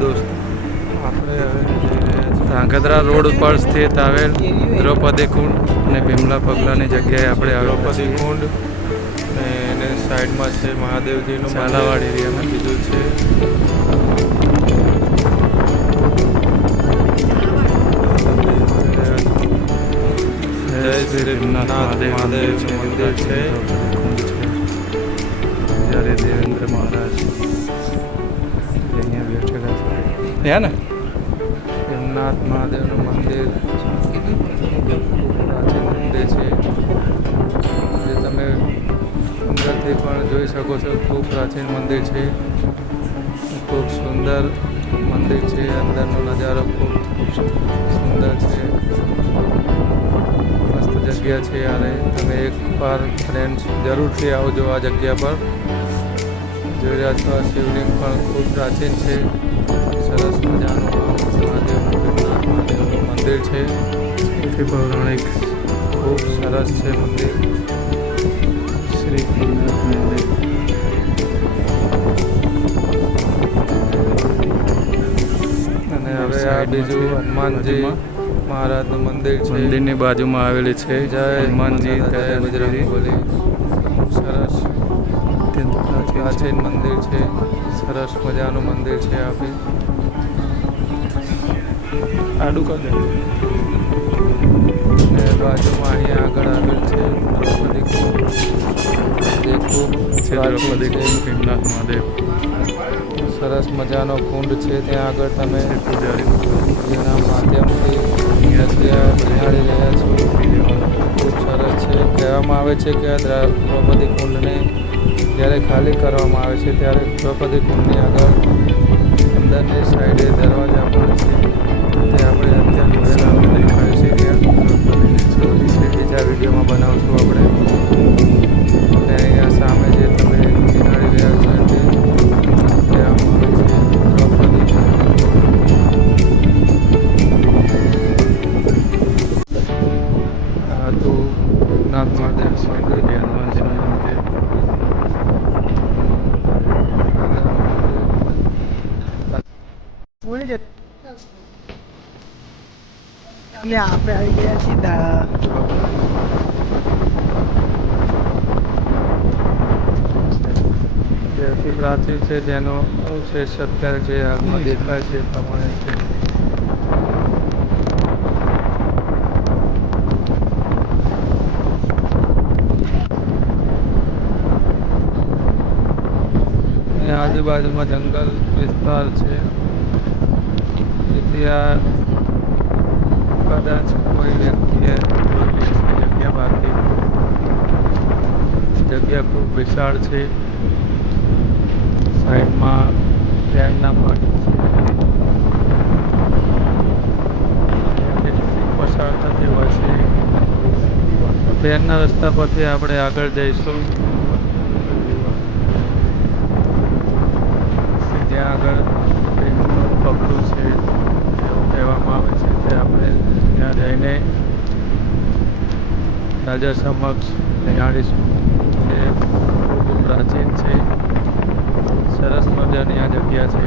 દોસ્તો, આપણે હવે ધ્રાંગધ્રા રોડ પર સ્થિત આવેલ દ્રૌપદી કુંડ અને ભીમલા પગલાની જગ્યાએ આપણે દ્રૌપદી કુંડ અને એને સાઈડમાં છે મહાદેવજીનું ઝાલાવાડ એરિયામાં કીધું છે. જય શ્રી ભીમનાથ મહાદેવનું મંદિર છે. જ્યારે દેવેન્દ્ર મહારાજ અહીંયા બેઠેલા છે ત્યાં ને ભીમનાથ મહાદેવનું મંદિર પ્રાચીન મંદિર છે, જે તમે અંદરથી પણ જોઈ શકો છો. ખૂબ પ્રાચીન મંદિર છે, ખૂબ સુંદર મંદિર છે. અંદરનો નજારો ખૂબ સુંદર છે. મસ્ત જગ્યા છે. અને તમે એકવાર ફ્રેન્ડ્સ જરૂરથી આવજો આ જગ્યા પર. જોઈ રહ્યા છો આ શિવલિંગ પણ ખૂબ પ્રાચીન છે. સરસ મજાનું મહાદેવનું મંદિર છે. સૌથી પૌરાણિક ખૂબ સરસ છે મંદિર, શ્રી ભીમનાથ મંદિર. અને હવે આ બીજું હનુમાનજી મહારાજનું મંદિર છે. મંદિરની બાજુમાં આવેલી છે જય હનુમાનજી જય બજરંગ બલી. સરસ પ્રાચીન મંદિર છે. સરસ મજાનું મંદિર છે. આપે આડું કરી દે. અને બાજુમાં અહીંયા આગળ આવેલ છે દ્રૌપદી કુંડ, જે ખૂબ દ્રૌપદી કુંડ ભીમનાથ મહાદેવ. સરસ મજાનો કુંડ છે. ત્યાં આગળ તમે જેના માધ્યમથી નિહાળી રહ્યા છો. ખૂબ સરસ છે. કહેવામાં આવે છે કે આ દ્રૌપદી કુંડને જ્યારે ખાલી કરવામાં આવે છે ત્યારે દ્રૌપદી કુંડની આગળ અંદરની સાઈડે દરવાજા પણ છે. તે આપણે અત્યારે જોયેલા દેખાય છે ત્યાં દ્રૌપદીની છબી છે. બીજા વિડીયોમાં બનાવશું આપણે. અને અહીંયા સામે જે તમે નિહાળી રહ્યા છો તે કહેવામાં આવે છે દ્રૌપદી. આ તો ભીમનાથ મહાદેવનું મંદિર, હનુમાનજીનું મંદિર. આપણે આવી ગયા સીધા સૌથી પ્રાચીન છે જેનો અવશેષ અત્યારે જે હાલમાં દેખાય છે એ પ્રમાણે છે. અને આજુબાજુમાં જંગલ વિસ્તાર છે. તેથી આ કદાચ કોઈ વ્યક્તિએ જોયેલી હશે જગ્યા બાકી. જગ્યા ખૂબ વિશાળ છે. સાઈડમાં ટ્રેનના પાટા છે. અહીંયાથી પસાર થતી હોય છે. ટ્રેનના રસ્તા પરથી આપણે આગળ જઈશું. જ્યાં આગળ ભીમનું પગલું છે એવું કહેવામાં આવે છે. તે આપણે ત્યાં જઈને નજર સમક્ષ નિહાળીશું. જે ખૂબ પ્રાચીન છે. સરસ મજાની આ જગ્યા છે.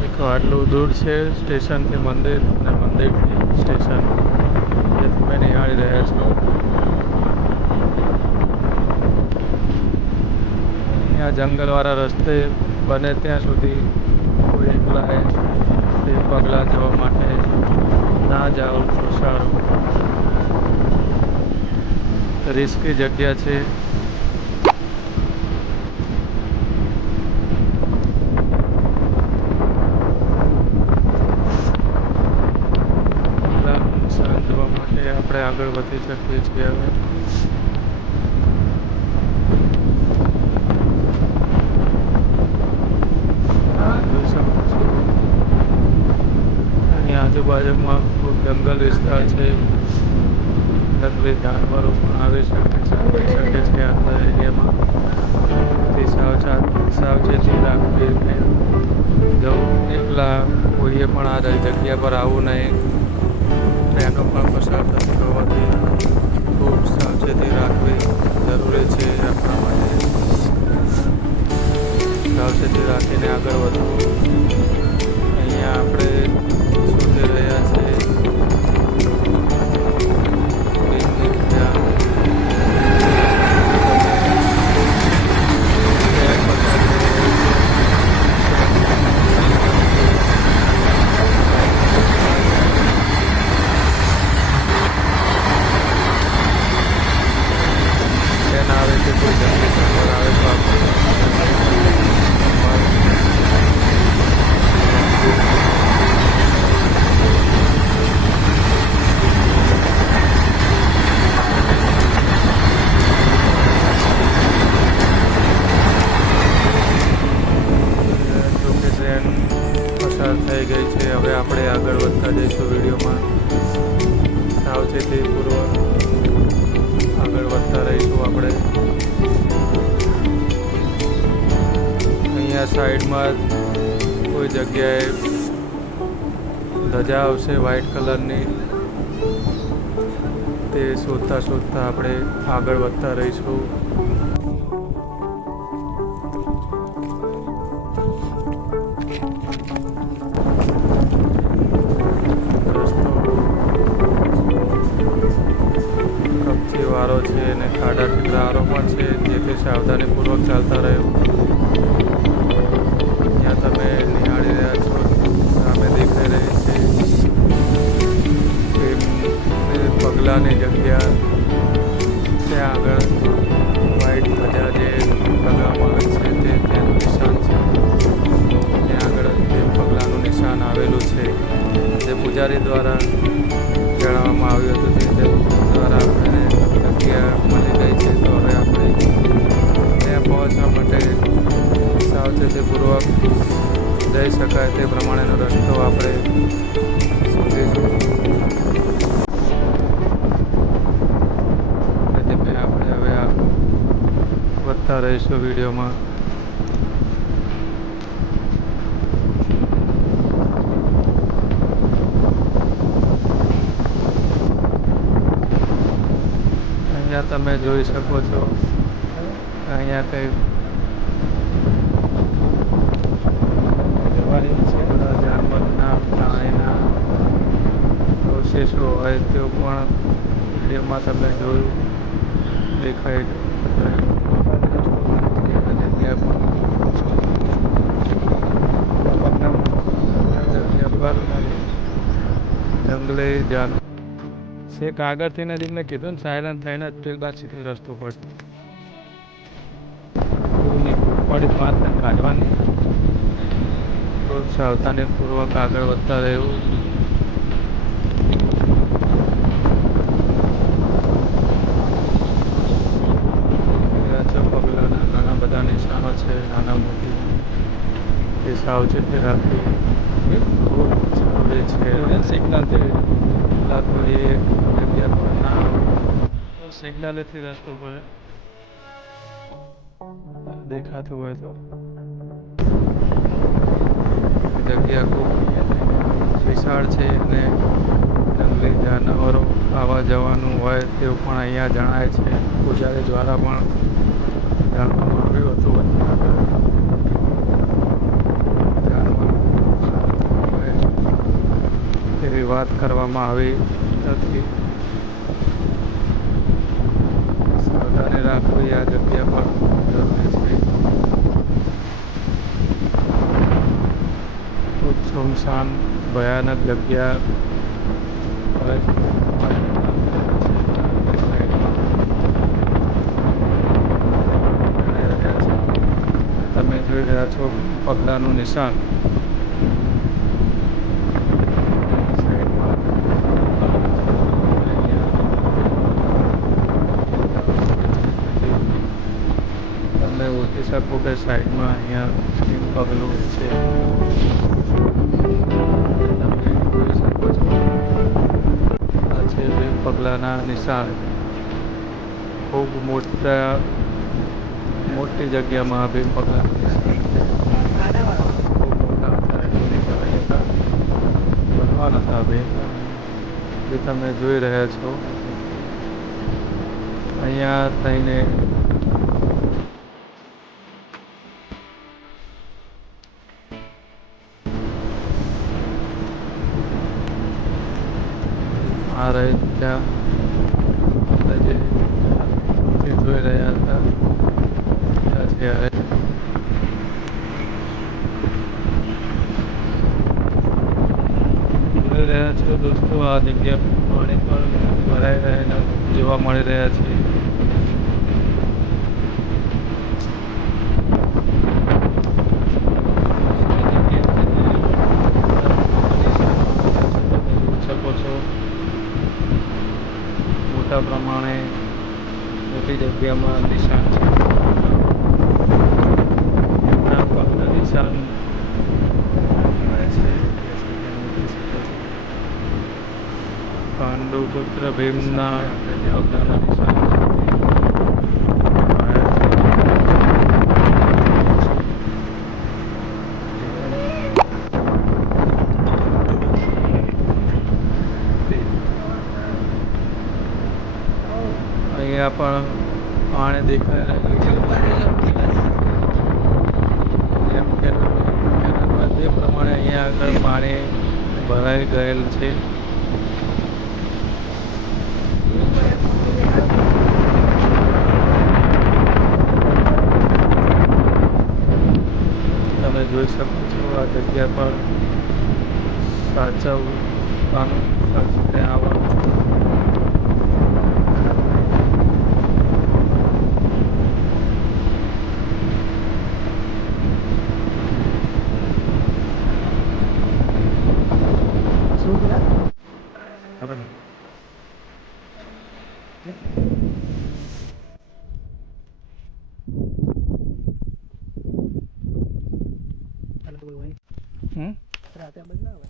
દેખો આટલું દૂર છે સ્ટેશનથી મંદિર અને મંદિરથી સ્ટેશન, જે તમે નિહાળી રહ્યા છો. અહીંયા જંગલવાળા રસ્તે બને ત્યાં સુધી કોઈ એકલાએ તે પગલાં જવા માટે ના જાઓ તો સારું. રિસ્કી જગ્યા છે. નિશાન જોવા માટે આપણે આગળ વધી શકીએ છીએ. હવે જોઈ શકો છો અહીં આજુબાજુમાં ખૂબ જંગલ વિસ્તાર છે. જંગલી જાનવરો પણ આવી શકે છે અંદર એરિયામાં. તેથી સાવચેતી રાખવી. જો એકલા કોઈએ પણ આ જગ્યા પર આવવું નહીં. ટ્રેનો પણ પસાર થતી હોવાથી ખૂબ સાવચેતી રાખવી જરૂરી છે આપણા માટે. રાખીને આગળ વધવું. અહીંયા આપણે શોધી રહ્યા છે પિકનિક જ્યાં આવે છે કોઈ જંગલી જાનવર આવે તો આપણે પસાર થઈ ગઈ છે. હવે આપણે આગળ વધતા જઈશું વિડીયોમાં. સાવચેતીપૂર્વક આગળ વધતા રહીશું આપણે. અહીંયા સાઈડમાં કોઈ જગ્યાએ ધજા આવશે વ્હાઈટ કલરની, તે શોધતા શોધતા આપણે આગળ વધતા રહીશું. વારો છે અને ખાડા ઠીકરાવાળો પણ છે, જેથી સાવધાનીપૂર્વક ચાલતા રહ્યું. ત્યાં તમે નિહાળી રહ્યા છો, સામે દેખાઈ રહી છે પગલાંની જગ્યા. ત્યાં આગળ વ્હાઈટ ધજા જે લગાવવામાં આવે છે તે તેનું નિશાન છે. ત્યાં આગળ તે પગલાંનું નિશાન આવેલું છે, જે પૂજારી દ્વારા જણાવવામાં આવ્યું હતું. તે દ્વારા આપણે જગ્યા મળી ગઈ છે. તો હવે આપણે ત્યાં પહોંચવા માટે સાવચેતીપૂર્વક જઈ શકાય તે પ્રમાણેનો રસ્તો આપણે શોધીશું. ધીમે આપણે હવે આગળ વધતા રહીશું વિડીયોમાં. અહીંયા તમે જોઈ શકો છો, અહીંયા કંઈ બધા જાનવરના પ્રાણીના અવશેષો હોય તેઓ પણ વિડીયોમાં તમે જોયું દેખાઈ જગ્યા પર જંગલી જાનવર શેક આગળથી નથી મેં કીધું ને, સાયલન્ટ થઈને ટ્રેલ બાદ સીધો રસ્તો પડતો એવું નહીં પડી વાત કાઢવાની. તો સાવધાનીપૂર્વક આગળ વધતા રહેવું. પગલાંના ઘણા બધા નિશાનો છે, નાના મોટી, એ સાવચેતી રાખવી ખૂબ જરૂરી છે. સિગ્નલ છે કોઈ એક જગ્યા પર ના સિગ્નલેથી રસ્તો પડે દેખાતું હોય તો. જગ્યા ખૂબ વિશાળ છે અને જંગલી જાનવરો આવવા જવાનું હોય તેવું પણ અહીંયા જણાય છે. પૂજારી દ્વારા પણ જાણવામાં આવ્યું હતું. એવી વાત કરવામાં આવી નથી. સાવધાની રાખવી આ જગ્યા પર જરૂરી છે. ખૂબ સુમસાન ભયાનક જગ્યા તમે જોઈ રહ્યા છો પગલાંનું નિશાન. તમે ઓળખી શકો કે સાઈડમાં અહીંયા પગલું છે. તમે જોઈ શકો છો આ છે પગલાંના નિશાન. ખૂબ મોટી જગ્યામાં બે પગલાંના નિશાન ખૂબ મોટા હતા, એટલે દેખાતા હતા, બનવાના હતા બે, જે તમે જોઈ રહ્યા છો. અહીંયા થઈને ત્યાં આપણે જે જોઈ રહ્યા હતા ત્યાં છે હવે જોઈ રહ્યા છો દોસ્તો આ જગ્યા પાણી પણ ભરાઈ રહેલા જોવા મળી રહ્યા છે. શકો છો મોટા પ્રમાણે મોટી જગ્યામાં નિશાન છે. એમના પગના નિશાન મળે છે. પાંડુ પુત્ર ભીમના પગના નિશાન અહીંયા પણ પાણી દેખાઈ રહ્યું છે. જેમ કેરળમાં તે પ્રમાણે અહીંયા આગળ પાણી ભરાઈ ગયેલ છે. તમે જોઈ શકો છો આ જગ્યા પર સાચવવાનું ત્યાં આવવાનું શું કીધા? ખબર રાતે બદલાવે